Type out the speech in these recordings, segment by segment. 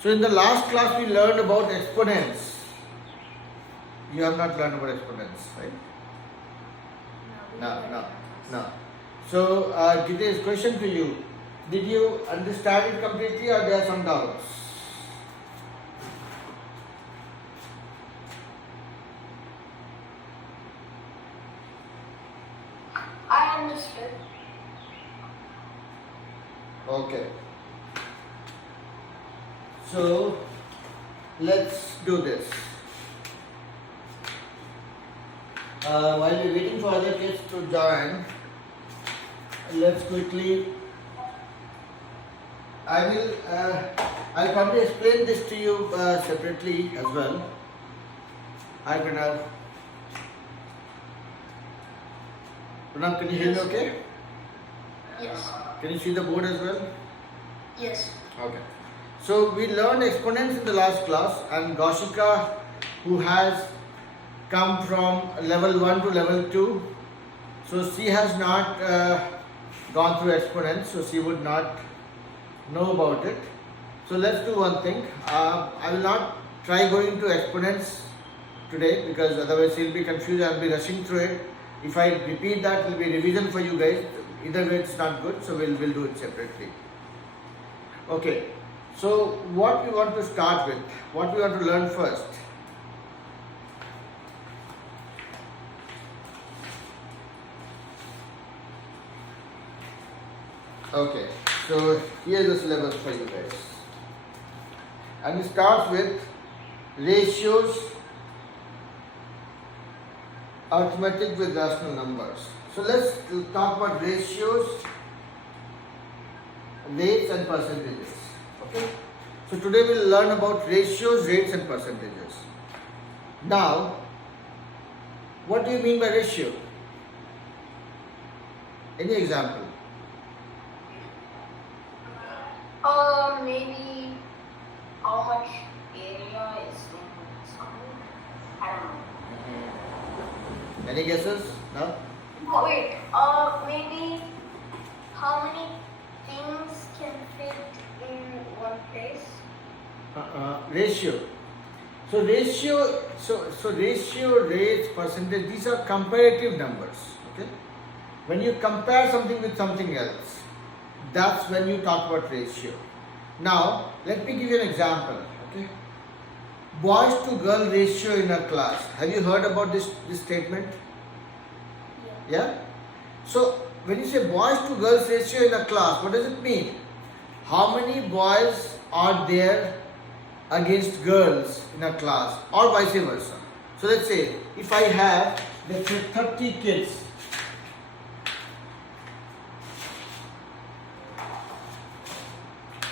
So in the last class we learned about exponents. You have not learned about exponents, right? No. So Gitesh, question to you. Did you understand it completely or there are some doubts? I understood. Okay. So let's do this. While we're waiting for other kids to join, let's quickly. I'll probably explain this to you separately as well. Hi Pranav. Pranav, can you hear me okay? Yes. Can you see the board as well? Yes. Okay. So we learned exponents in the last class, and Gaushika, who has come from level 1 to level 2, so she has not gone through exponents, so she would not know about it. So let's do one thing. I will not try going to exponents today because otherwise she'll be confused. I'll be rushing through it. If I repeat that, it will be revision for you guys. Either way, it's not good, so we'll do it separately. Okay. So what we want to start with, what we want to learn first. Okay, so here's the syllabus for you guys. And it starts with ratios, arithmetic with rational numbers. So let's talk about ratios, rates and percentages. Okay. So today we'll learn about ratios, rates and percentages. Now, what do you mean by ratio? Any example? Maybe how much area is in something? I don't know. Any guesses? No? Oh, wait. Maybe how many things can fit in one place? Ratio. So ratio, rates, percentage, these are comparative numbers. Okay. When you compare something with something else, that's when you talk about ratio. Now, let me give you an example. Okay. Boys to girl ratio in a class. Have you heard about this statement? Yeah? So, when you say boys to girls ratio in a class, what does it mean? How many boys are there against girls in a class, or vice versa? So, let's say, if I have, let's say 30 kids.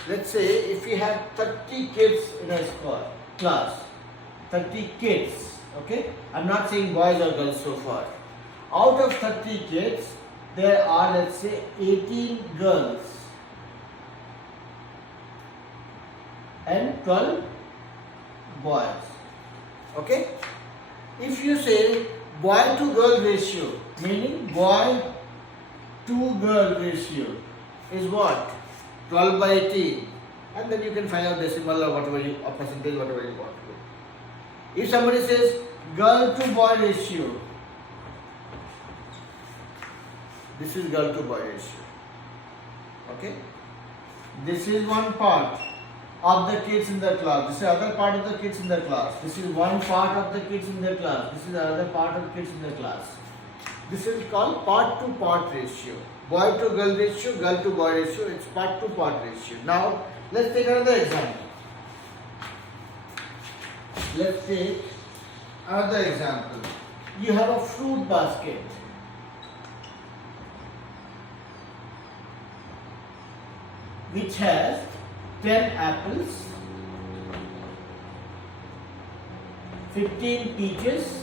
Let's say if we have 30 kids in a class, 30 kids, okay? I'm not saying boys or girls so far. Out of 30 kids, there are, let's say, 18 girls and 12 boys. Okay? If you say boy to girl ratio, meaning boy to girl ratio is what? 12 by 18. And then you can find out decimal or whatever or percentage, whatever you want to. If somebody says girl to boy ratio, this is girl to boy ratio. Okay? This is one part of the kids in the class. This is other part of the kids in the class. This is one part of the kids in the class. This is another part of the kids in the class. This is called part to part ratio. Boy to girl ratio, girl to boy ratio, it's part to part ratio. Now, let's take another example. Let's take another example. You have a fruit basket. Which has 10 apples, 15 peaches.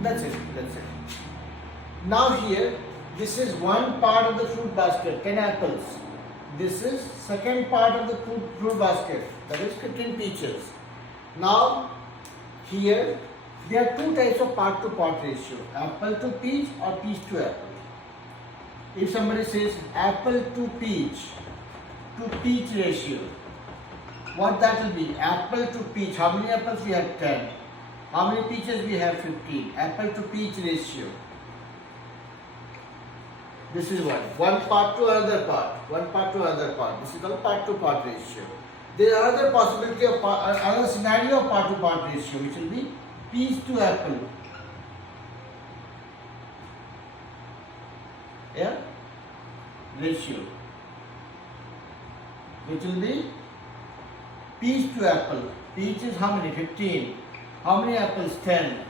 That's it. Now here, this is one part of the fruit basket, 10 apples. This is second part of the fruit basket, that is 15 peaches. Now, here, there are two types of part to part ratio, apple to peach or peach to apple. if somebody says apple to peach ratio, what that will be? Apple to peach. How many apples we have? 10. How many peaches we have? 15. Apple to peach ratio. This is one part to another part. One part to another part. This is called part to part ratio. There is another possibility of another scenario of part to part ratio, which will be peach to apple. Yeah? Ratio. Which will be peach to apple. Peach is how many? 15. How many apples? 10.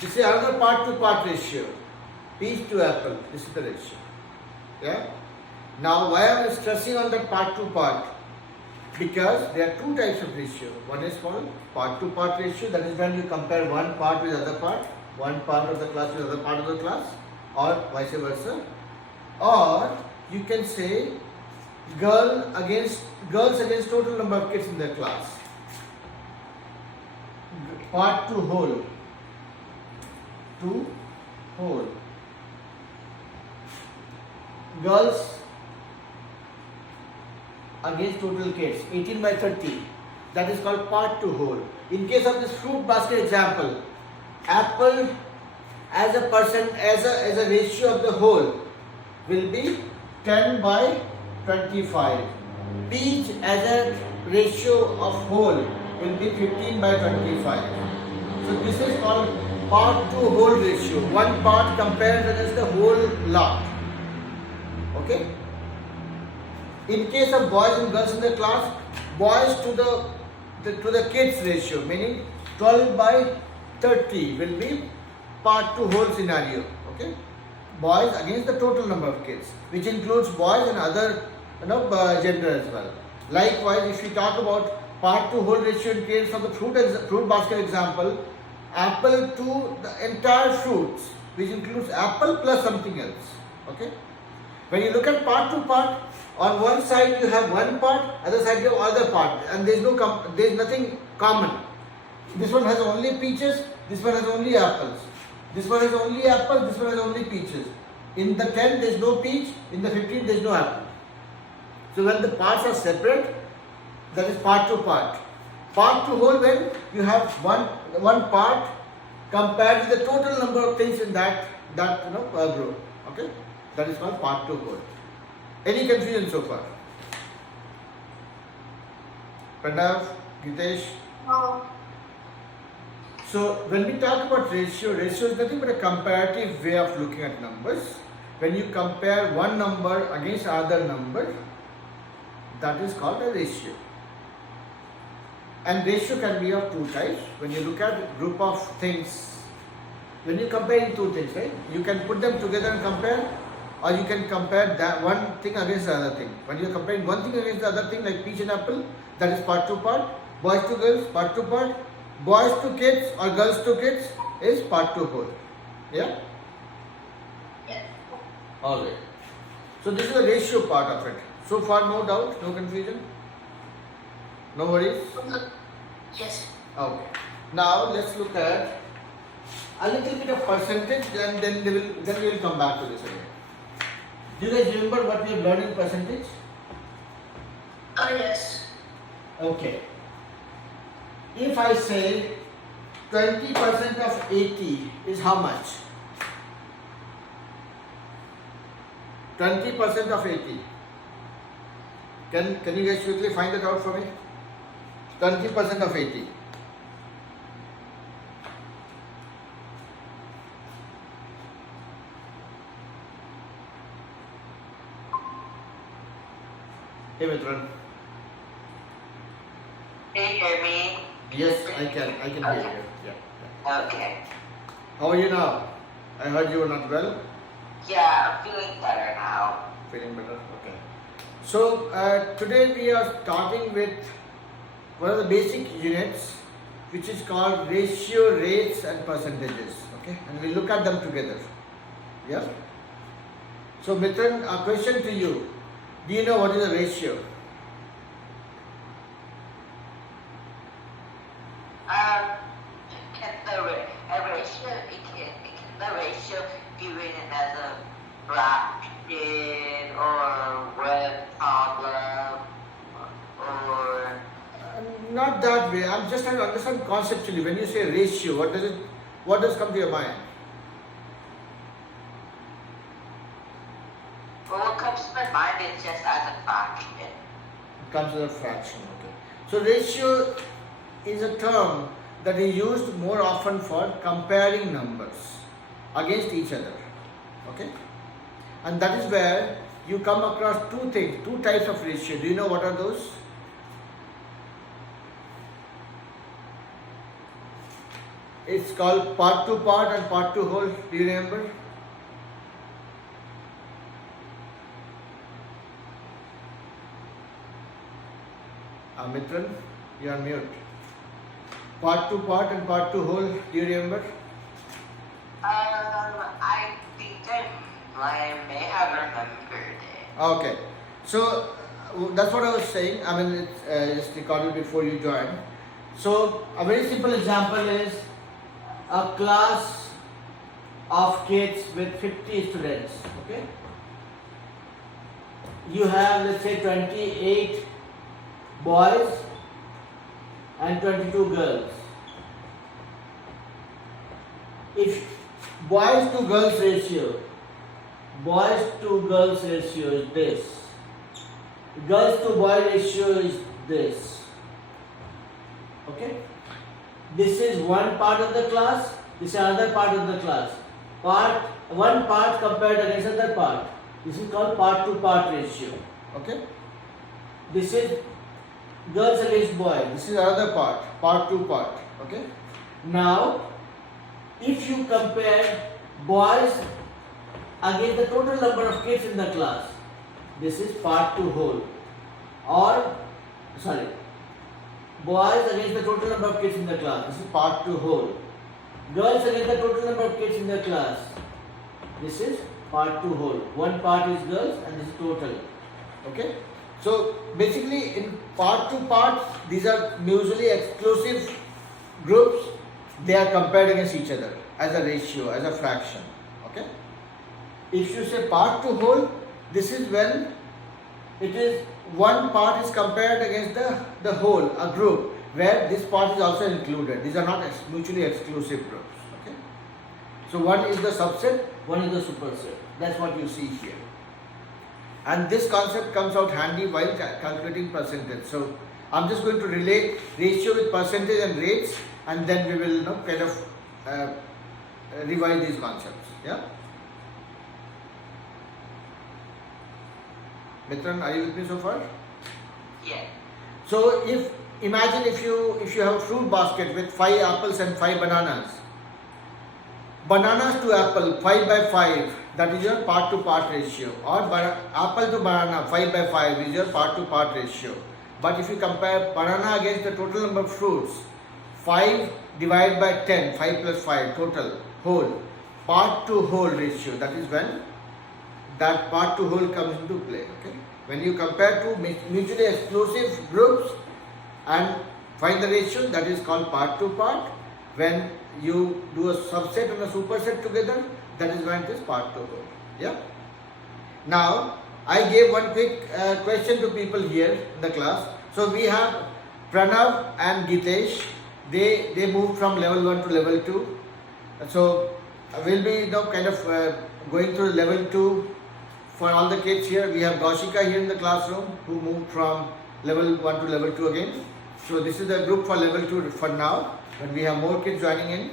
This is another part to part ratio. Peach to apple. This is the ratio. Yeah? Now, why am I stressing on that part to part? Because there are two types of ratio. One is called part to part ratio. That is when you compare one part with other part. One part of the class with other part of the class. Or vice versa. Or you can say girls against total number of kids in their class. Part to whole. To whole. Girls against total kids. 18 by 30. That is called part to whole. In case of this fruit basket example, apple as a ratio of the whole will be 10 by 25. Peach as a ratio of whole will be 15 by 25. So this is called part to whole ratio. One part compared against the whole lot. Okay? In case of boys and girls in the class, boys to the kids ratio, meaning 12 by 30 will be part to whole scenario. Okay? Boys against the total number of kids, which includes boys and other gender as well. Likewise, if we talk about part to whole ratio in case of the fruit basket example, apple to the entire fruits, which includes apple plus something else. Okay? When you look at part to part, on one side you have one part, other side you have other part, and there is nothing common. This one has only peaches, this one has only apples. This one has only apple, this one has only peaches. In the 10 there is no peach, in the 15 there is no apple. So when the parts are separate, that is part to part. Part to whole when you have one part compared with the total number of things in that group. Okay? That is called part to whole. Any confusion so far? Pranav, Gitesh? No. So when we talk about ratio is nothing but a comparative way of looking at numbers. When you compare one number against other number, that is called a ratio. And ratio can be of two types. When you look at a group of things, when you compare two things, right? You can put them together and compare, or you can compare that one thing against the other thing. When you are comparing one thing against the other thing, like peach and apple, that is part to part. Boys to girls, part to part. Boys to kids or girls to kids is part to whole. Yeah? Yes. Alright. So this is the ratio part of it. So far no doubt, no confusion? No worries? Yes. Okay. Now let's look at a little bit of percentage and then we will come back to this again. Do you guys remember what we have learned in percentage? Oh, yes. Okay. If I say 20% of 80 is how much? 20% of 80. Can you guys quickly find it out for me? 20% of 80. Hey Mitran. Can you hear me? Yes, I can hear you. Yeah. Okay. How are you now? I heard you were not well. Yeah, I'm feeling better now. Feeling better? Okay. So today we are starting with one of the basic units, which is called ratio, rates and percentages. Okay, and we look at them together. Yeah. So Mitran, a question to you. Do you know what is a ratio? Can the ratio be written as a bracket not that way. I'm just trying to understand conceptually. When you say ratio, what does come to your mind? Well, what comes to my mind is just as a fraction. It comes as a fraction. Okay. So ratio is a term that is used more often for comparing numbers against each other. Okay. And that is where you come across two things, two types of ratio. Do you know what are those? It's called part to part and part to whole. Do you remember? Mitran, you are mute. Part to part and part to whole. Do you remember? I think I may have remembered it. Okay. So that's what I was saying. I mean, it's just recorded before you joined. So a very simple example is a class of kids with 50 students. Okay. You have, let's say, 28 boys and 22 girls. If boys to girls ratio is this, girls to boy ratio is this. Okay? This is one part of the class, this is another part of the class. One part compared against another part. This is called part to part ratio. Okay? This is girls against boys. This is another part to part. Okay? Now, if you compare boys against the total number of kids in the class, this is part to whole. Boys against the total number of kids in the class, this is part to whole. Girls against the total number of kids in the class, this is part to whole. One part is girls and this is total. Okay? So basically in part to part, these are mutually exclusive groups. They are compared against each other as a ratio, as a fraction. Okay? If you say part to whole, this is when it is one part is compared against the whole, a group, where this part is also included. These are not mutually exclusive groups. Okay? So one is the subset, one is the superset. That's what you see here. And this concept comes out handy while calculating percentage. So I'm just going to relate ratio with percentage and rates, and then we will kind of revise these concepts. Yeah. Mitran, are you with me so far? Yeah. So imagine if you have a fruit basket with 5 apples and 5 bananas. Bananas to apple 5 by 5, that is your part to part ratio, or apple to banana 5 by 5 is your part to part ratio. But if you compare banana against the total number of fruits, 5 divided by 10, 5 plus 5 total, whole, part to whole ratio, that is when that part to whole comes into play. Okay? When you compare two mutually exclusive groups and find the ratio, that is called part to part. When you do a subset and a superset together, that is when it is part to whole. Yeah. Now I gave one quick question to people here in the class. So we have Pranav and Gitesh. They moved from level 1 to level 2. So we'll be kind of going through level 2 for all the kids here. We have Gaushika here in the classroom who moved from level 1 to level 2 again. So this is the group for level 2 for now. When we have more kids joining in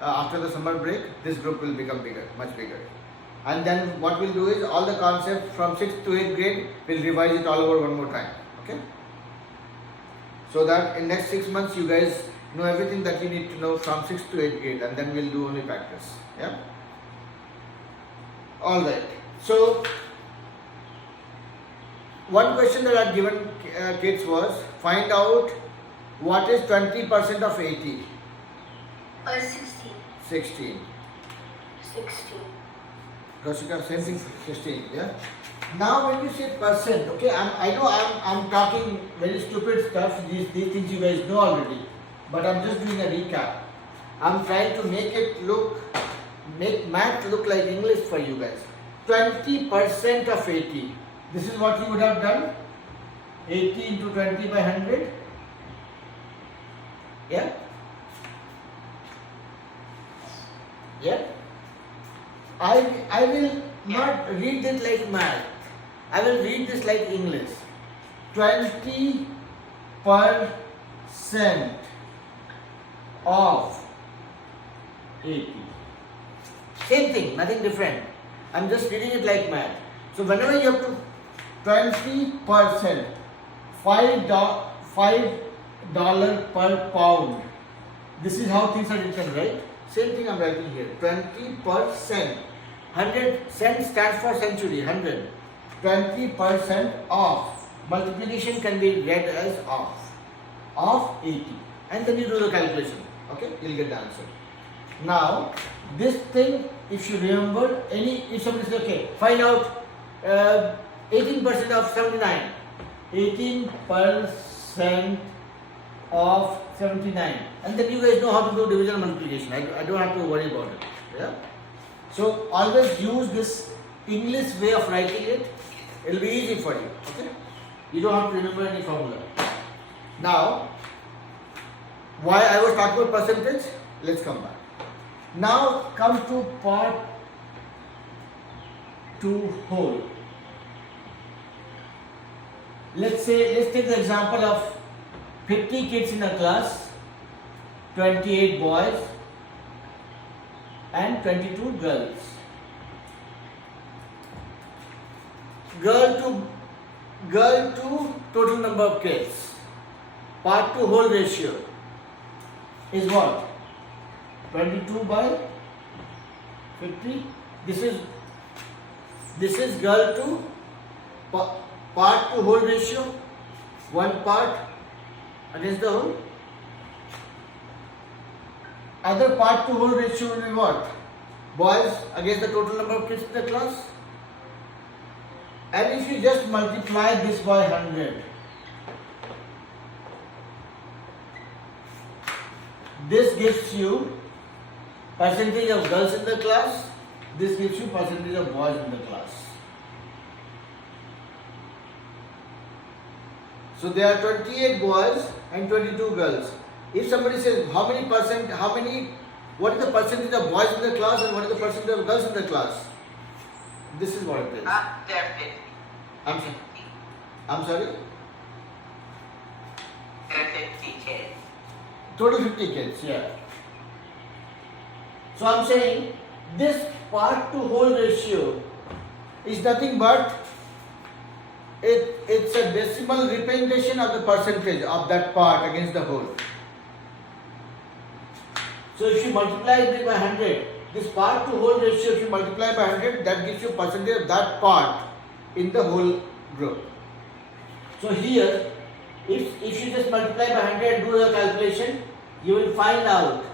after the summer break, this group will become bigger, much bigger. And then what we'll do is all the concepts from 6th to 8th grade, we'll revise it all over one more time. Okay? So that in next 6 months you guys know everything that you need to know from 6th to 8th grade, and then we'll do only practice. Yeah? Alright. So one question that I had given kids was, find out what is 20% of 80? 16. 16. 16. Rashika, same thing, 16. Yeah. Now when you say percent, okay, I know I'm talking very stupid stuff. These things you guys know already, but I'm just doing a recap. I'm trying to make math look like English for you guys. 20% of 80. This is what you would have done. 80 into 20 by 100. Yeah? Yeah? I will not read this like math. I will read this like English. 20% of 80. Same thing, nothing different. I'm just reading it like math. So whenever you have to 20%, $5 per pound. This is how things are written, right? Same thing I'm writing here. 20%. 100 cent stands for century, 100. 20% of. Multiplication can be read as of 80. And then you do the calculation. Okay, you'll get the answer. Now, this thing, if you remember, if somebody says, okay, find out 18% of 79. 18% of 79. And then you guys know how to do division and multiplication. I don't have to worry about it. Yeah? So, always use this English way of writing it. It will be easy for you. Okay? You don't have to remember any formula. Now, why I was talking about percentage? Let's come back. Now come to part 2 whole. Let's take the example of 50 kids in a class, 28 boys and 22 girls. Girl to total number of kids. Part to whole ratio is what? 22 by 50. This is girl to part to whole ratio. One part against the whole. Other part to whole ratio will be what? Boys against the total number of kids in the class. And if you just multiply this by 100, this gives you percentage of girls in the class, this gives you percentage of boys in the class. So there are 28 boys and 22 girls. If somebody says what is the percentage of boys in the class and what is the percentage of girls in the class? This is what it is. They're 50. I'm sorry? They're 50 kids. Total 50 kids, yeah. So I'm saying this part to whole ratio is nothing but it's a decimal representation of the percentage of that part against the whole. So if you multiply it by 100, this part to whole ratio, if you multiply by 100, that gives you percentage of that part in the whole group. So here, if you just multiply by 100 and do the calculation, you will find out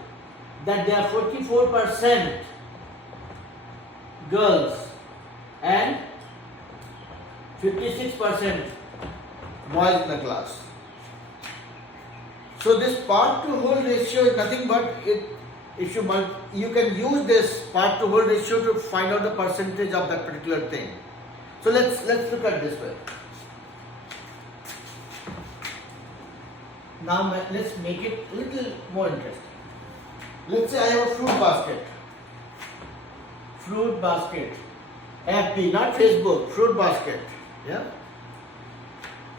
that there are 44% girls and 56% boys in the class. So this part to whole ratio is nothing but you can use this part to whole ratio to find out the percentage of that particular thing. So let's look at this way. Now let's make it a little more interesting. Let's say I have a fruit basket. Fruit basket. FB, not Facebook, fruit basket. Yeah?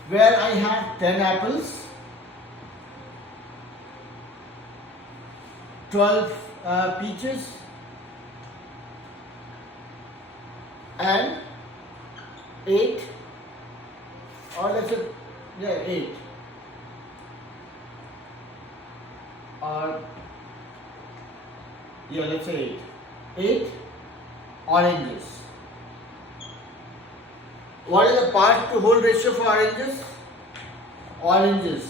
Where I have 10 apples, 12 peaches, and 8, or let's say, 8. Let's say 8 oranges. What is the part to whole ratio for oranges? Oranges.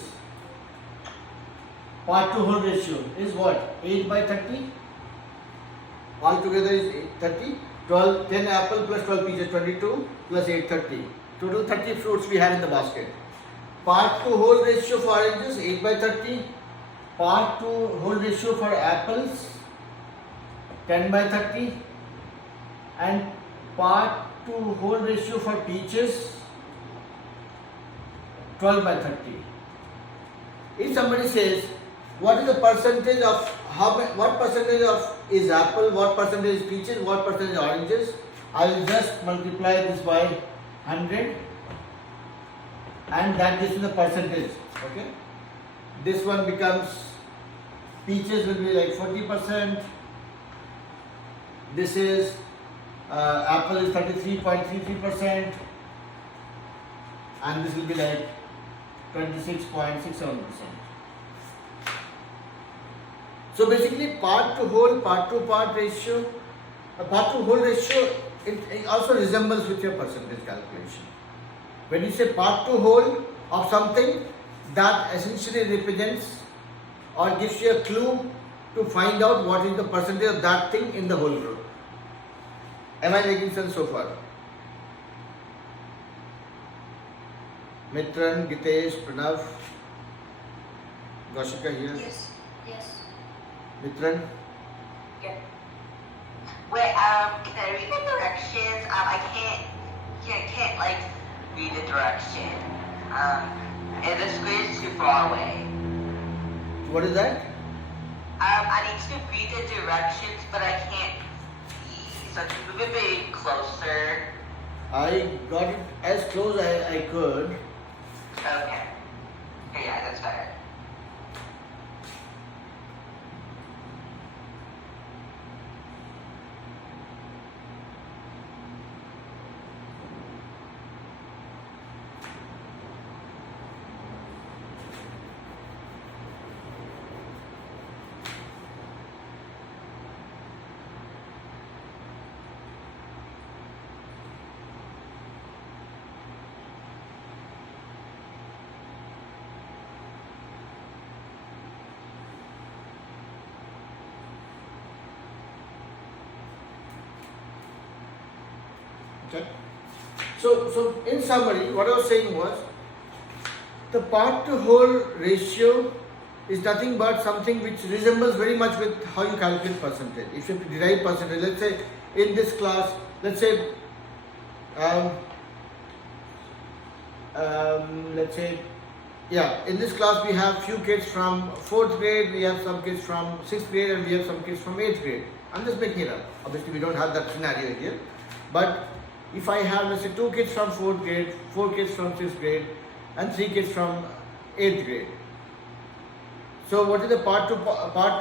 Part to whole ratio is what? 8 by 30. Altogether is 30. 10 apple plus 12 peaches, 22 plus 8, 30. Total 30 fruits we have in the basket. Part to whole ratio for oranges, 8 by 30. Part to whole ratio for apples, 10 by 30. And part to whole ratio for peaches, 12 by 30. If somebody says what is the percentage of what percentage of is apple, what percentage is peaches, what percentage is oranges? I will just multiply this by 100 and that gives me the percentage. Okay, this one becomes peaches will be like 40%. This is apple is 33.33%, and this will be like 26.67%. So basically, part to part ratio, part to whole ratio, it also resembles with your percentage calculation. When you say part to whole of something, that essentially represents or gives you a clue to find out what is the percentage of that thing in the whole group. Am I making sense so far? Mitran, Gitesh, Pranav, Goshika here. Yes. Yes. Mitran, Yeah. Wait, can I read the directions? I can't like read the direction. And the screen is too far away. what is that? I need to read the directions, but I can't see. So can you move it a bit closer? I got it as close as I could. Okay. Okay, yeah, that's better. Okay. So in summary, what I was saying was, the part to whole ratio is nothing but something which resembles very much with how you calculate percentage. If you have to derive percentage, let's say in this class, let's say, in this class we have few kids from 4th grade, we have some kids from 6th grade, and we have some kids from 8th grade. I'm just making it up. Obviously, we don't have that scenario here, but if I have, let's say, 2 kids from 4th grade, 4 kids from 6th grade, and 3 kids from 8th grade. So what is the part to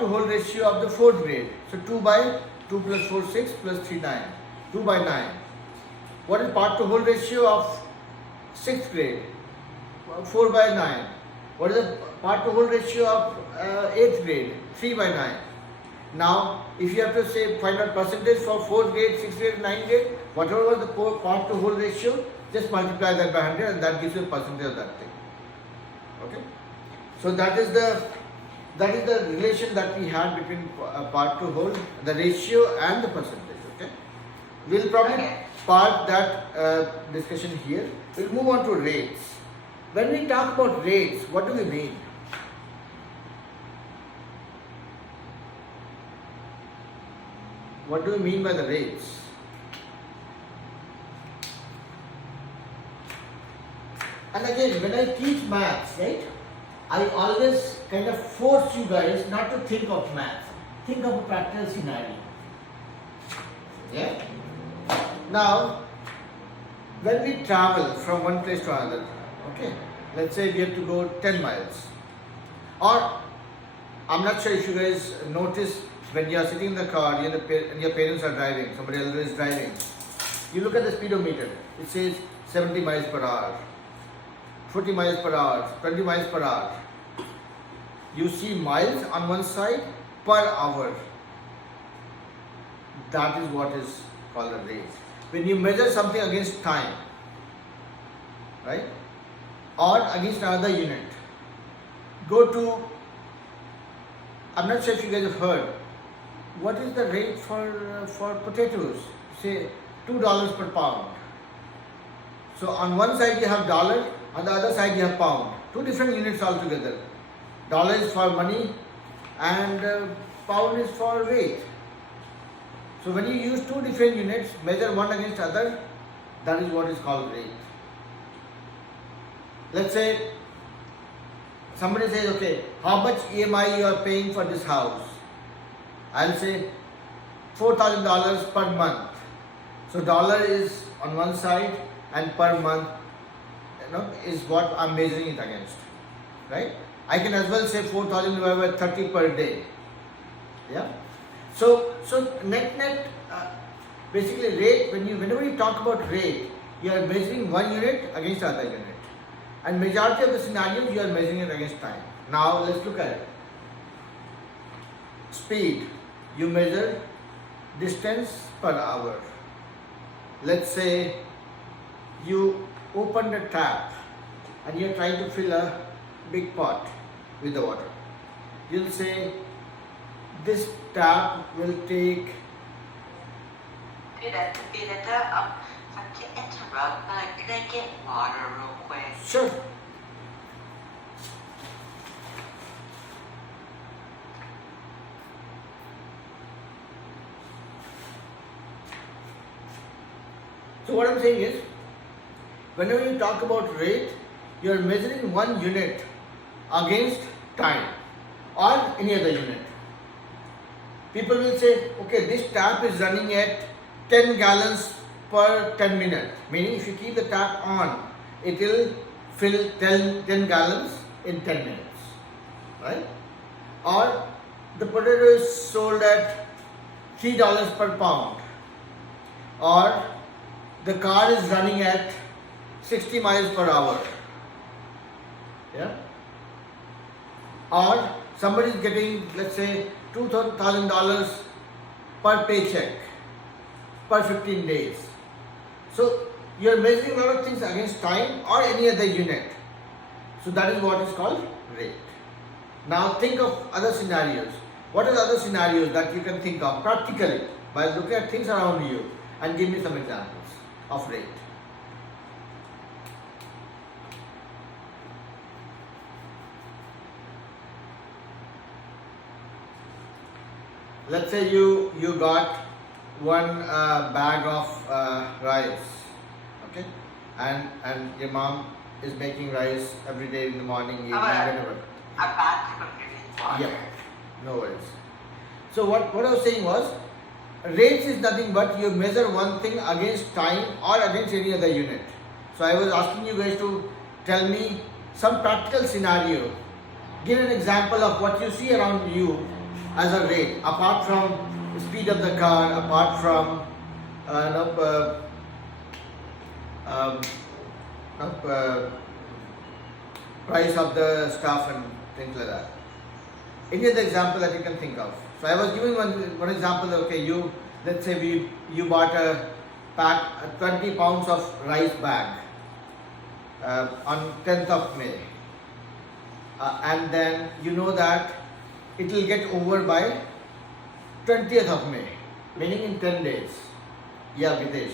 whole ratio of the 4th grade? So 2 plus 4, 6 plus 3, 9. 2 by 9. What is part to whole ratio of 6th grade? 4 by 9. What is the part to whole ratio of 8th grade? 3 by 9. Now, if you have to say find out percentage for 4th grade, 6th grade, 9th grade, whatever was the part to whole ratio, just multiply that by 100 and that gives you a percentage of that thing. Okay? So that is the relation that we had between part to whole, the ratio and the percentage. Okay? We'll probably park that discussion here. We'll move on to rates. When we talk about rates, what do we mean? What do we mean by the rates? And again, when I teach maths, right, I always kind of force you guys not to think of maths. Think of a practical scenario. Yeah? Now, when we travel from one place to another, okay, let's say we have to go 10 miles. Or, I'm not sure if you guys notice, when you are sitting in the car and your parents are driving, somebody else is driving, you look at the speedometer, it says 70 miles per hour, 40 miles per hour, 20 miles per hour. You see miles on one side per hour. That is what is called a rate. When you measure something against time, right, or against another unit, go to, I'm not sure if you guys have heard, what is the rate for potatoes? Say $2 per pound. So on one side you have dollar, on the other side you have pound. Two different units altogether. Dollar is for money and pound is for weight. So when you use two different units, measure one against other, that is what is called rate. Let's say somebody says, okay, how much EMI you are paying for this house? I'll say $4,000 per month. So dollar is on one side and per month, is what I'm measuring it against, right? I can as well say 4,000 divided by 30 per day. Yeah. So net, basically rate, whenever you talk about rate, you are measuring one unit against other unit. And majority of the scenarios you are measuring it against time. Now let's look at it. Speed, you measure distance per hour. Let's say you open the tap and you're trying to fill a big pot with the water. You'll say this tap will take. Peter, if I can interrupt, but can I get water real quick? Sure. So what I'm saying is, whenever you talk about rate, you are measuring one unit against time or any other unit. People will say, okay, this tap is running at 10 gallons per 10 minutes. Meaning if you keep the tap on, it will fill 10 gallons in 10 minutes. Right? Or the potato is sold at $3 per pound. Or the car is running at 60 miles per hour. Yeah? Or somebody is getting, let's say, $2,000 per paycheck per 15 days. So you are measuring a lot of things against time or any other unit. So that is what is called rate. Now think of other scenarios. What are the other scenarios that you can think of practically by looking at things around you, and give me some examples of rate. Let's say you got one bag of rice, okay, and your mom is making rice every day in the morning, evening, whenever. A bag of water. Yeah, no worries. So what I was saying was, rates is nothing but you measure one thing against time or against any other unit. So I was asking you guys to tell me some practical scenario. Give an example of what you see around you as a rate, apart from the speed of the car, apart from price of the stuff and things like that. Any other example that you can think of? So I was giving one example. Okay, let's say you bought a pack 20 pounds of rice bag on 10th of May, and then you know that it will get over by 20th of May, meaning in 10 days. Yeah, Videsh.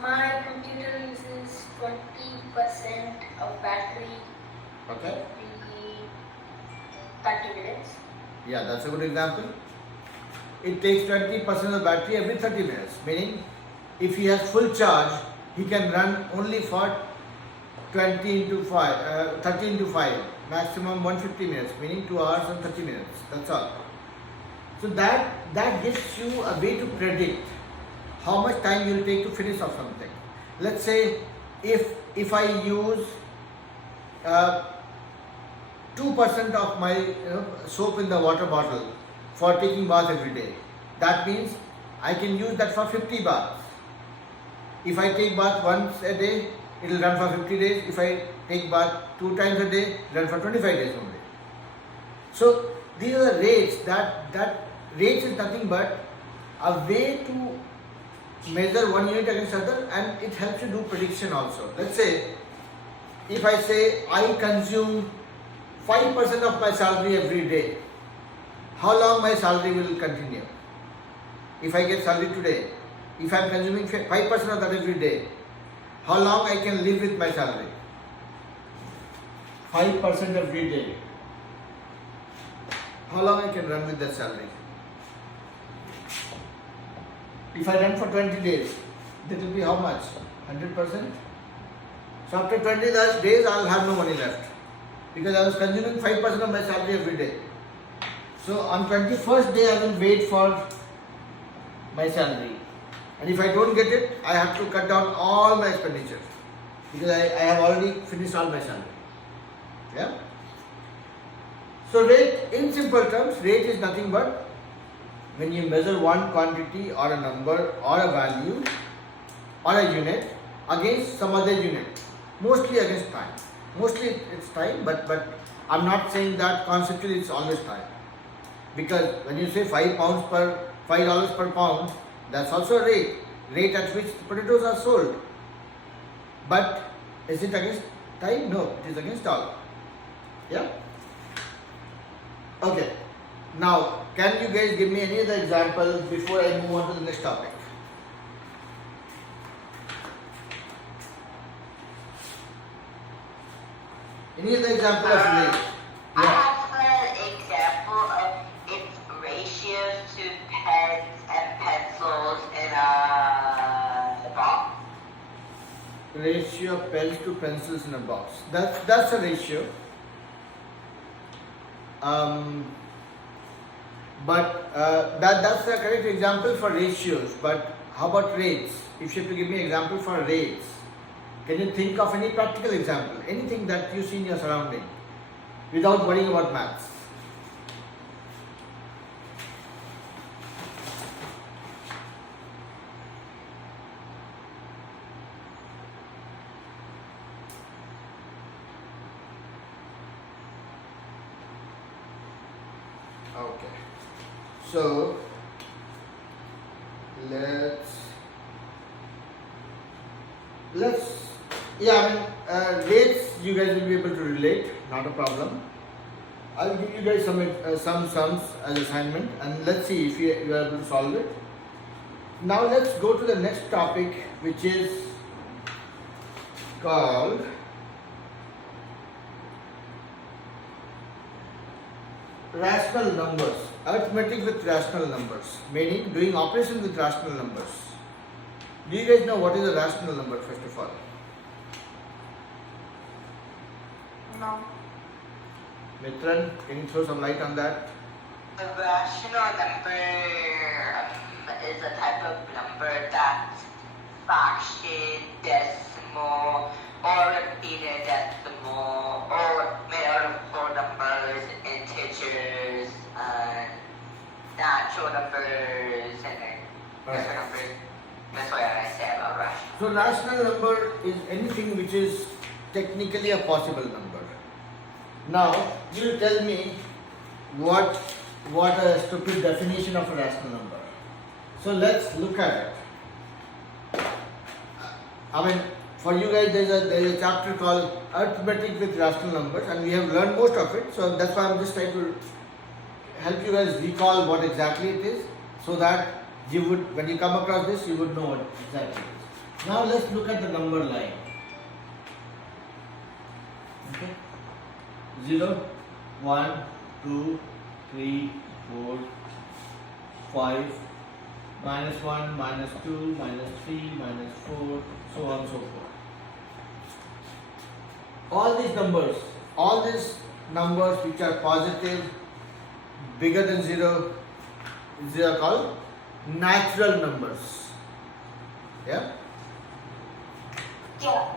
My computer uses 20% of battery Okay. every 30 minutes. Yeah, that's a good example. It takes 20% of battery every 30 minutes, meaning if he has full charge, he can run only for 30 into 5, maximum 150 minutes, meaning 2 hours and 30 minutes. That's all. So that gives you a way to predict how much time you will take to finish off something. Let's say if I use 2% of my soap in the water bottle for taking bath every day, that means I can use that for 50 baths. If I take bath once a day, it will run for 50 days. If I take bath 2 times a day, it will run for 25 days only. So these are the rates. That rates is nothing but a way to measure one unit against other, and it helps you do prediction also. Let's say if I say I consume 5% of my salary every day, how long my salary will continue? If I get salary today, if I am consuming 5% of that every day, how long I can live with my salary? 5% every day. How long I can run with that salary? If I run for 20 days, that will be how much? 100%? So after 20 days, I'll have no money left because I was consuming 5% of my salary every day. So on 21st day, I will wait for my salary. And if I don't get it, I have to cut down all my expenditure because I have already finished all my salary. Yeah. So rate, in simple terms, rate is nothing but when you measure one quantity or a number or a value or a unit against some other unit, mostly against time. Mostly it's time, but I'm not saying that conceptually it's always time. Because when you say $5 per pound, that's also a rate at which the potatoes are sold. But is it against time? No, it is against dollar. Yeah? Okay. Now, can you guys give me any other example before I move on to the next topic? Any other example of rate? I have an example of its ratios to pens and pencils in a box. Ratio of pens to pencils in a box. That's a ratio. That's the correct example for ratios. But how about rates? If you have to give me an example for rates, can you think of any practical example? Anything that you see in your surrounding without worrying about maths? Okay. So rates you guys will be able to relate, not a problem. I'll give you guys some sums as assignment and let's see if you are able to solve it. Now let's go to the next topic, which is called rational numbers, arithmetic with rational numbers, meaning doing operations with rational numbers. Do you guys know what is a rational number first of all? No. Mitran, can you throw some light on that? The rational number is a type of number that's fraction, decimal, or repeated decimal, or made out of whole numbers, integers, natural numbers, and natural numbers. That's what I say about rational. So rational number is anything which is technically a possible number. Now you tell me what a stupid definition of a rational number. So let's look at it. I mean, for you guys there is a chapter called arithmetic with rational numbers and we have learned most of it. So that's why I'm just trying to help you guys recall what exactly it is, so that you would, when you come across this, you would know what exactly it is. Now let's look at the number line. Okay. 0, 1, 2, 3, 4, 5, minus 1, minus 2, minus 3, minus 4, so on and so forth. All these numbers which are positive, bigger than 0, they are called natural numbers. Yeah? Yeah.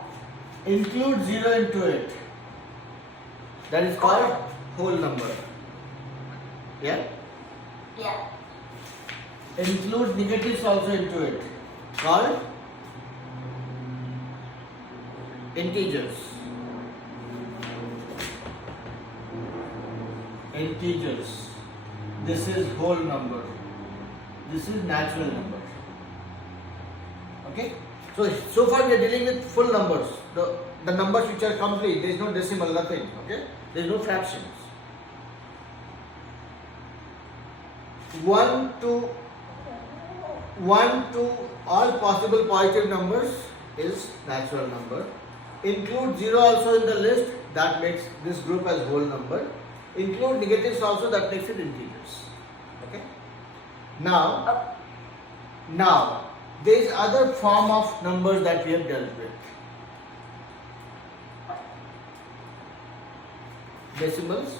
Include 0 into it. That is called whole number. Yeah? Yeah. Include negatives also into it. Called integers. Integers. This is whole number. This is natural number. Okay? So far we are dealing with full numbers. The numbers which are complete. There is no decimal, nothing. Okay? There is no fractions. 1 to all possible positive numbers is natural number. Include 0 also in the list, that makes this group as whole number. Include negatives also, that makes it integers. Okay? Now there is other form of numbers that we have dealt with. decimals.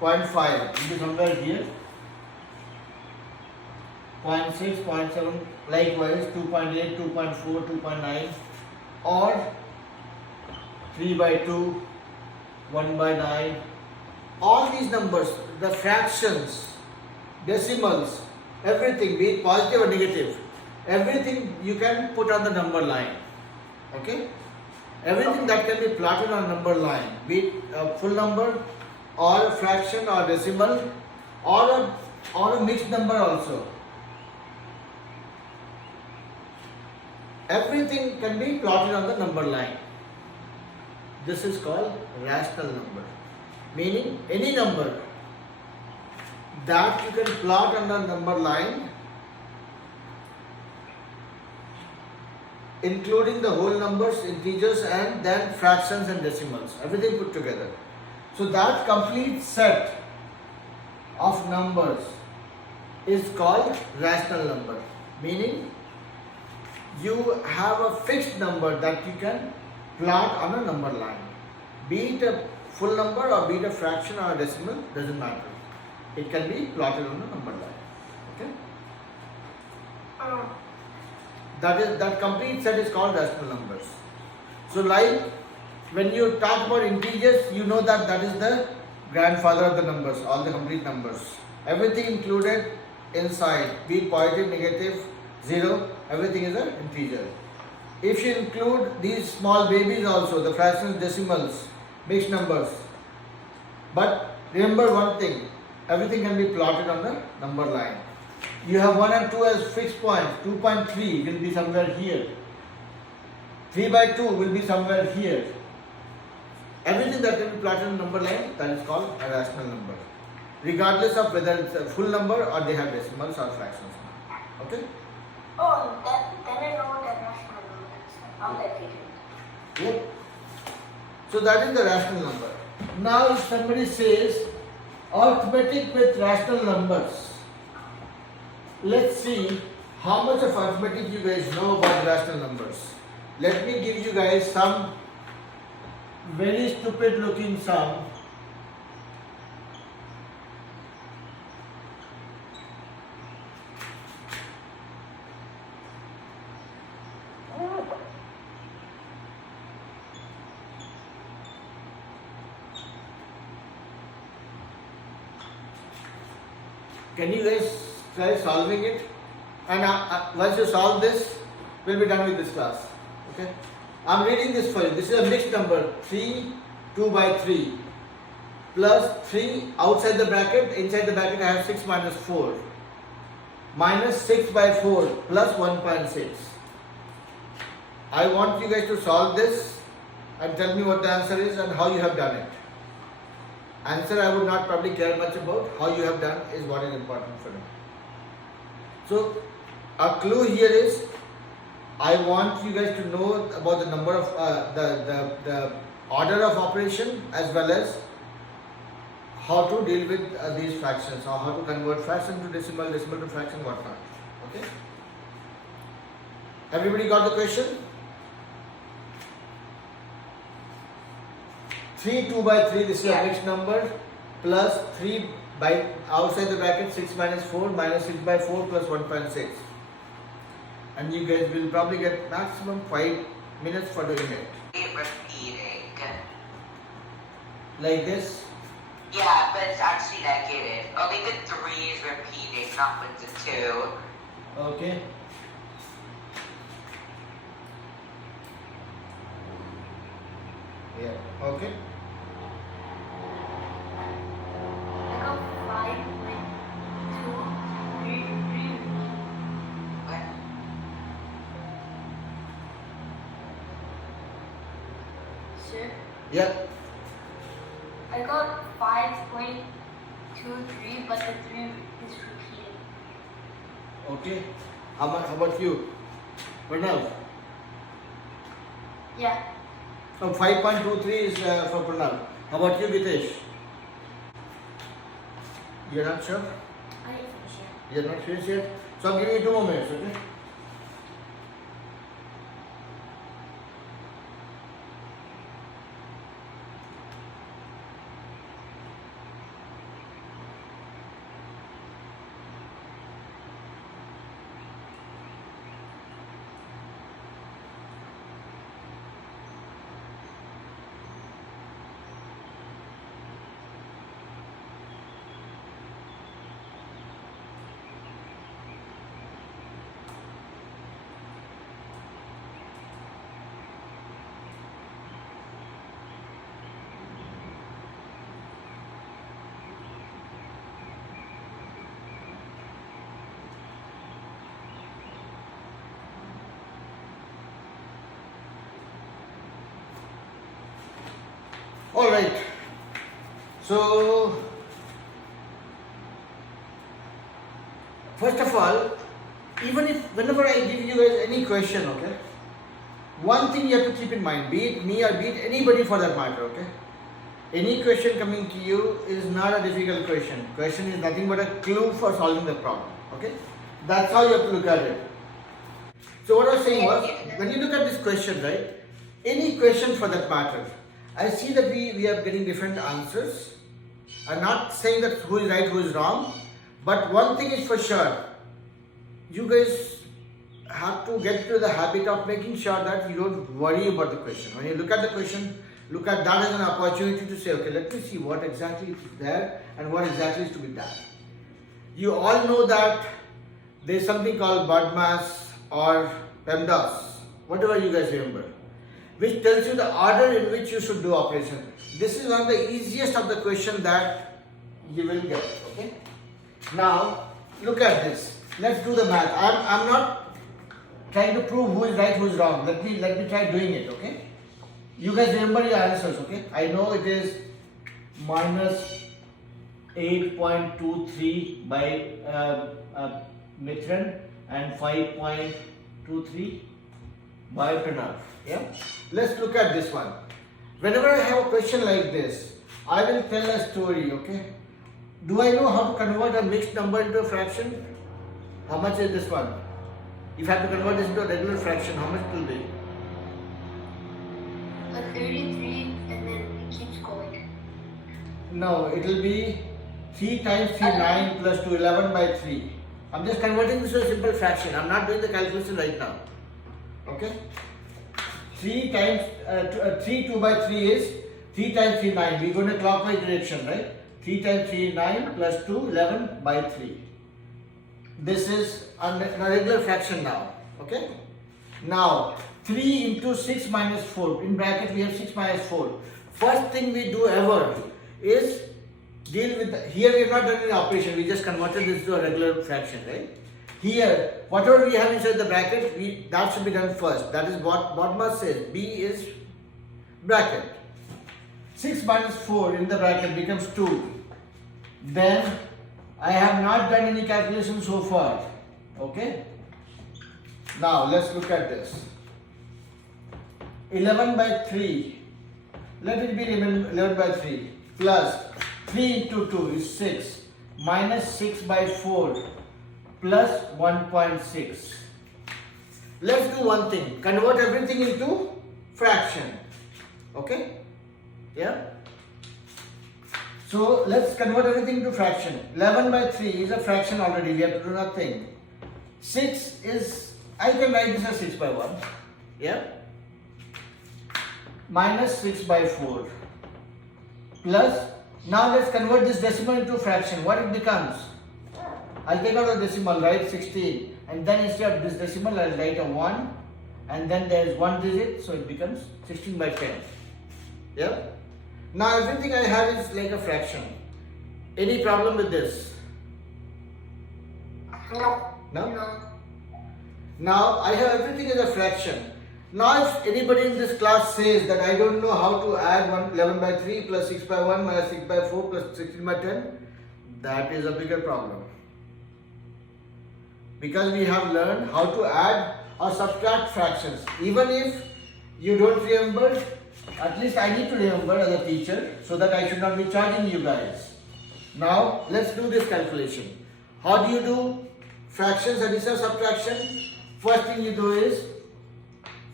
0.5 will be somewhere here. 0.6, 0.7, likewise 2.8, 2.4, 2.9, or 3 by 2, 1 by 9. All these numbers, the fractions, decimals, everything, be it positive or negative, everything you can put on the number line. Okay? Everything that can be plotted on a number line, be it a full number or a fraction or decimal or a mixed number also. Everything can be plotted on the number line. This is called rational number. Meaning any number that you can plot on the number line, including the whole numbers, integers, and then fractions and decimals, everything put together. So that complete set of numbers is called rational number. Meaning you have a fixed number that you can plot on a number line. Be it a full number or be it a fraction or a decimal, doesn't matter. It can be plotted on a number line. Okay? That complete set is called rational numbers. So like when you talk about integers, you know that is the grandfather of the numbers, all the complete numbers. Everything included inside, be it positive, negative, zero, everything is an integer. If you include these small babies also, the fractions, decimals, mixed numbers. But remember one thing, everything can be plotted on the number line. You have 1 and 2 as fixed points. 2.3 will be somewhere here. 3 by 2 will be somewhere here. Everything that can be plotted on number line, that is called a rational number. Regardless of whether it's a full number or they have decimals or fractions. Okay? Oh, then I know what a rational number is. Now that we do. Yep. So that is the rational number. Now if somebody says arithmetic with rational numbers, let's see how much of arithmetic you guys know about rational numbers. Let me give you guys some very stupid looking sum. Can you guys try solving it? And once you solve this, we'll be done with this class. Okay? I'm reading this for you. This is a mixed number 3, 2 by 3 plus 3 outside the bracket. Inside the bracket I have 6 minus 4 minus 6 by 4 plus 1.6. I want you guys to solve this and tell me what the answer is and how you have done it. Answer I would not probably care much about. How you have done is what is important for me. So a clue here is I want you guys to know about the number of the order of operation as well as how to deal with these fractions or how to convert fraction to decimal, decimal to fraction, whatnot. Okay? Everybody got the question? 3 2 by 3, this is a mixed number, plus 3 by outside the bracket 6 minus 4 minus 6 by 4 plus 1.6. And you guys will probably get maximum 5 minutes for doing it. Repeating. Like this. Yeah, but it's actually negative. Only the 3 is repeating, not with the 2. Okay. Yeah. Okay. I got 5 with 2, 3, 3. What? Sir, Yeah. I got 5.23, but the 3 is repeating. Okay. How about you? Pranav? Yeah. So 5.23 is for Pranav. How about you, Gitesh? You're not sure? I didn't finish yet. You're not finished yet? So I'll give you 2 more minutes, okay? All right. So, first of all, even if whenever I give you guys any question, okay, one thing you have to keep in mind, be it me or be it anybody for that matter, okay, any question coming to you is not a difficult question. Question is nothing but a clue for solving the problem, okay. That's how you have to look at it. So what I was saying was, when you look at this question, right, any question for that matter, I see that we are getting different answers. I'm not saying that who is right, who is wrong, but one thing is for sure, you guys have to get to the habit of making sure that you don't worry about the question. When you look at the question, look at that as an opportunity to say, okay, let me see what exactly is there and what exactly is to be done. You all know that there is something called BODMAS or PEMDAS, whatever you guys remember, which tells you the order in which you should do operation. This is one of the easiest of the question that you will get, okay? Now, look at this. Let's do the math. I'm not trying to prove who is right, who is wrong. Let me try doing it, okay? You guys remember your answers, okay? I know it is minus 8.23 by Mithran and 5.23 by Pranav. Yeah? Let's look at this one. Whenever I have a question like this, I will tell a story, okay? Do I know how to convert a mixed number into a fraction? How much is this one? If I have to convert this into a regular fraction, how much it will be? 33, and then it keeps going. No, it will be 3 times 3, 9 plus 2, 11 by 3. I'm just converting this to a simple fraction. I'm not doing the calculation right now. Okay? 3 times 3 2 by 3 is 3 times 3 9. We go in a clockwise direction, right? 3 times 3 9 plus 2 11 by 3. This is a regular fraction now. Okay? Now 3 into 6 minus 4. In bracket we have 6 minus 4. First thing we do ever is deal with here we have not done any operation. We just converted this to a regular fraction, right? Here, whatever we have inside the bracket, that should be done first. That is what BODMAS says. B is bracket. 6 minus 4 in the bracket becomes 2. Then, I have not done any calculation so far. Okay? Now, let's look at this. 11 by 3. Let it be 11 by 3. Plus 3 into 2 is 6. Minus 6 by 4. Plus 1.6. Let's do one thing. Convert everything into fraction. Okay? Yeah? So let's convert everything into fraction. 11 by 3 is a fraction already. We have to do nothing. 6 is, I can write this as 6 by 1. Yeah? Minus 6 by 4. Plus, now let's convert this decimal into fraction. What it becomes? I'll take out a decimal, write 16, and then instead of this decimal, I'll write a 1, and then there is 1 digit, so it becomes 16 by 10. Yeah? Now everything I have is like a fraction. Any problem with this? No. No? No. Now I have everything as a fraction. Now if anybody in this class says that I don't know how to add 11 by 3 plus 6 by 1 minus 6 by 4 plus 16 by 10, that is a bigger problem. Because we have learned how to add or subtract fractions. Even if you don't remember, at least I need to remember as a teacher so that I should not be charging you guys. Now let's do this calculation. How do you do fractions, addition, subtraction? First thing you do is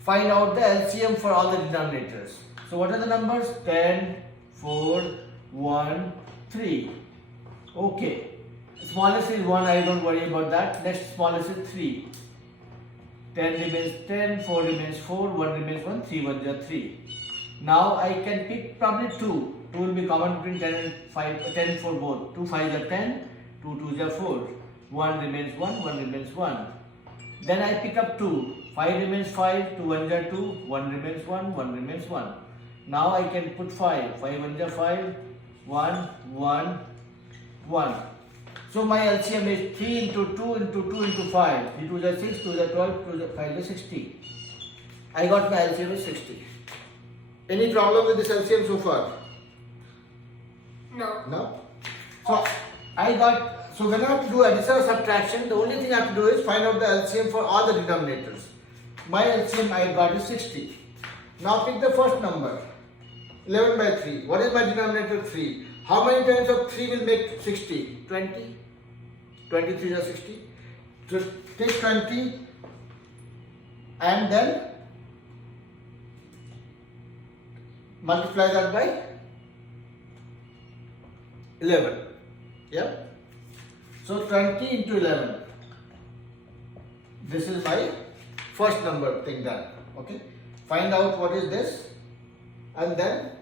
find out the LCM for all the denominators. So what are the numbers? 10, 4, 1, 3. Okay. Smallest is 1, I don't worry about that. Next smallest is 3. 10 remains 10, 4 remains 4, 1 remains 1, 3 1 is 3. Now I can pick probably 2. 2 will be common between 10 and 5, 10 for both. 2 5s are 10, 2 2s are 4. 1 remains 1, 1 remains 1. Then I pick up 2. 5 remains 5, 2 1s are 2, 1 remains 1, 1 remains 1. Now I can put 5. 5 1s are 5, 1, 1, 1. So my LCM is 3 into 2 into 2 into 5. 3 2s are 6, 2s are 12, 2s are 5 is 60. I got my LCM is 60. Any problem with this LCM so far? No. No? So when I have to do addition or subtraction, the only thing I have to do is find out the LCM for all the denominators. My LCM I got is 60. Now pick the first number. 11 by 3. What is my denominator? 3. How many times of 3 will make 60? 20. 23 is 60. So take 20 and then multiply that by 11. Yeah. So 20 into 11. This is my first number thing done. Okay. Find out what is this and then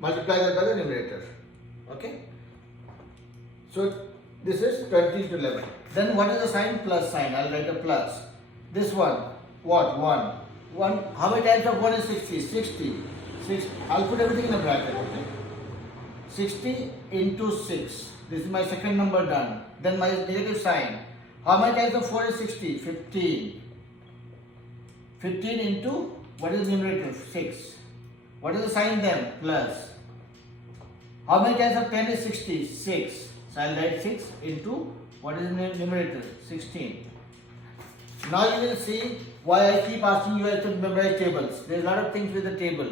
multiply that by the numerator. Okay. So this is 20 into 11. Then what is the sign? Plus sign. I'll write a plus. This one. What? 1. 1. How many times of 1 is 60? 60. 6. I'll put everything in a bracket. Okay. 60 into 6. This is my second number done. Then my negative sign. How many times of 4 is 60? 15. 15 into, what is the numerator? 6. What is the sign then? Plus. How many times of 10 is 60? 6. So I'll write 6 into, what is the numerator? 16. Now you will see why I keep asking you guys to memorize tables. There is a lot of things with the table.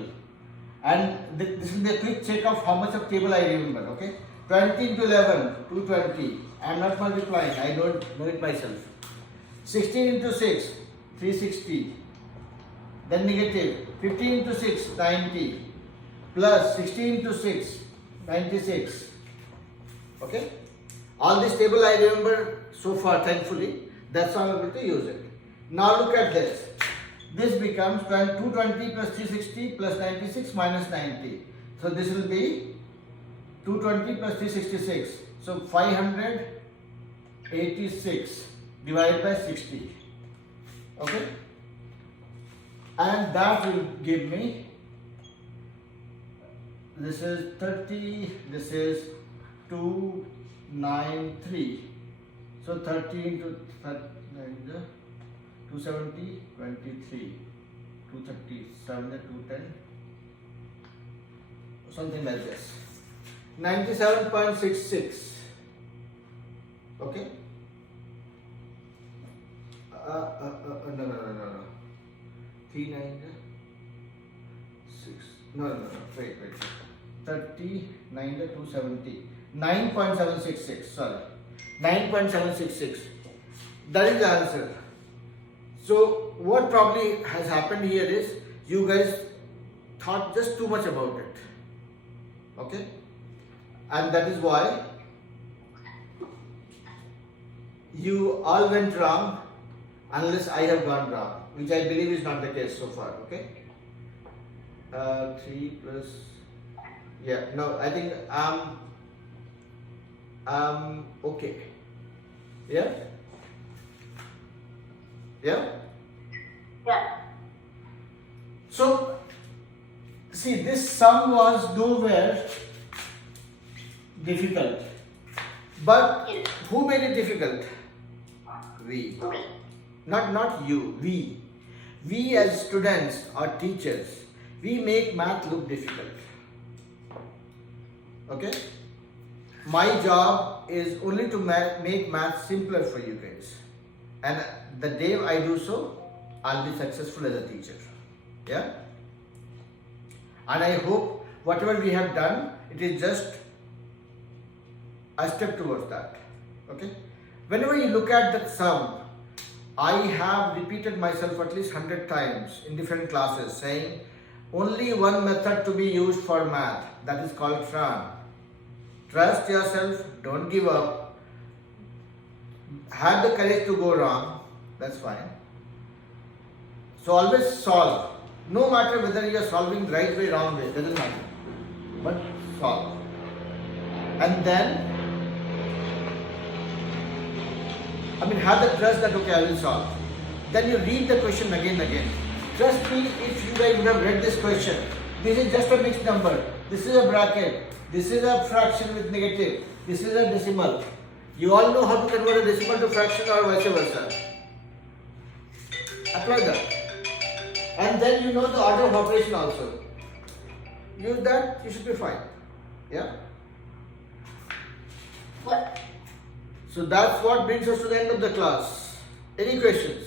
And this will be a quick check of how much of table I remember. Okay? 20 into 11, 220. I am not multiplying, I don't know it myself. 16 into 6, 360. Then negative. 15 into 6, 90. Plus 16 into 6, 96. Okay? All this table I remember so far, thankfully. That's how I'm able to use it. Now look at this. This becomes 220 plus 360 plus 96 minus 90. So this will be 220 plus 366. So 586 divided by 60. Okay? And that will give me, this is 30, this is 293. So 30 into 270, 23, 237, 210, something like this. 97.66. Okay? No. 396. No. Wait. 39 to 270. 9.766. Sorry. 9.766. That is the answer. So what probably has happened here is you guys thought just too much about it. Okay? And that is why you all went wrong unless I have gone wrong, which I believe is not the case so far. Okay? 3 plus, yeah, no, I think okay. Yeah? Yeah? Yeah. So, see, this sum was nowhere difficult. But who made it difficult? We. Not you, we. We as students or teachers, we make math look difficult. Okay? My job is only to make math simpler for you guys. And the day I do so, I'll be successful as a teacher. Yeah? And I hope whatever we have done, it is just a step towards that. Okay? Whenever you look at that sum, I have repeated myself at least 100 times in different classes saying only one method to be used for math, that is called TRAN. Trust yourself, don't give up. Have the courage to go wrong, that's fine. So always solve. No matter whether you are solving the right way, wrong way, doesn't matter. But solve. And then, have the trust that okay, I will solve. Then you read the question again and again. Trust me, if you guys would have read this question, this is just a mixed number. This is a bracket. This is a fraction with negative. This is a decimal. You all know how to convert a decimal to fraction or vice versa. Apply that. And then you know the order of operation also. use that, you should be fine. Yeah? What? So that's what brings us to the end of the class. Any questions?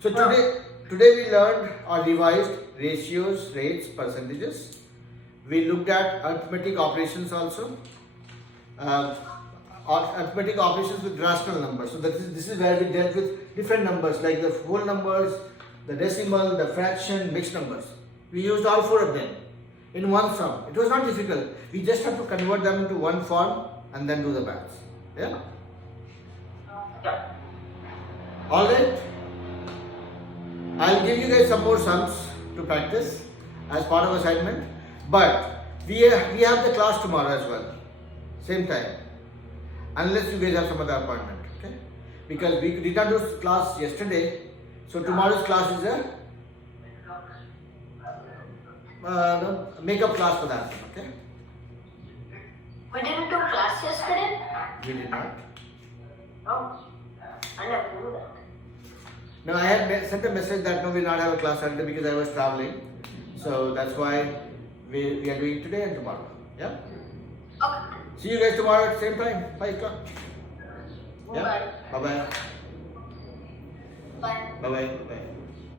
So today we learned or revised ratios, rates, percentages. We looked at arithmetic operations also. Arithmetic operations with rational numbers. So this is where we dealt with different numbers like the whole numbers, the decimal, the fraction, mixed numbers. We used all four of them in one sum. It was not difficult. We just have to convert them into one form and then do the maths. Yeah? Yeah. Alright? I'll give you guys some more sums to practice as part of assignment. But we have the class tomorrow as well. Same time. Unless you guys have some other appointment. Okay? Because we did not do class yesterday. So tomorrow's class is a makeup class for that. Okay? We didn't do class yesterday? We did not. Oh, I never knew that. No, I had sent a message that no, we will not have a class Saturday because I was traveling. So that's why we are doing today and tomorrow. Yeah? Okay. See you guys tomorrow at the same time, 5 o'clock. Yeah? Bye. Bye-bye. Bye. Bye-bye. Bye.